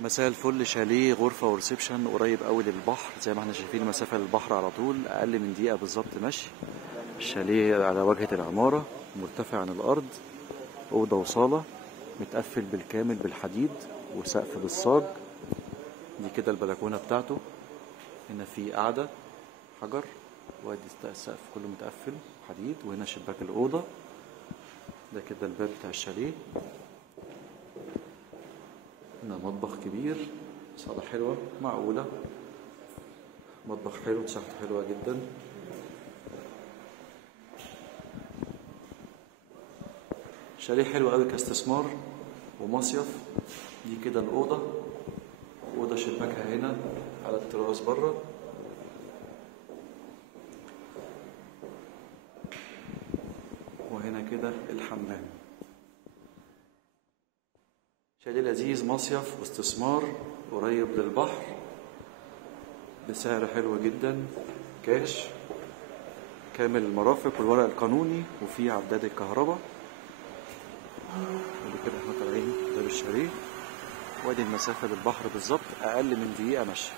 مساء الفل. شاليه غرفة وريسبشن قريب قوي للبحر، زي ما احنا شايفين المسافة للبحر على طول أقل من دقيقة بالظبط مشي. الشاليه على واجهة العمارة، مرتفع عن الأرض، أوضة وصالة، متقفل بالكامل بالحديد وسقف بالصاج. دي كده البلكونة بتاعته. هنا في قاعدة حجر، وادي السقف كله متقفل حديد، وهنا شباك الأوضة. ده كده الباب بتاع الشاليه. هنا مطبخ كبير، صالة حلوة معقولة، مطبخ حلو، مساحته حلوة جدا. شاليه حلو قوي كاستثمار ومصيف. دي كده الأوضة، أوضة شباكها هنا على التراس بره، وهنا كده الحمام. شاليه لذيذ، مصيف واستثمار قريب للبحر بسعر حلو جدا، كاش، كامل المرافق والورق القانوني، وفيه عداد الكهرباء. ودي كده احنا طالعين باب الشاليه، وادي المسافة للبحر بالظبط أقل من دقيقة مشي.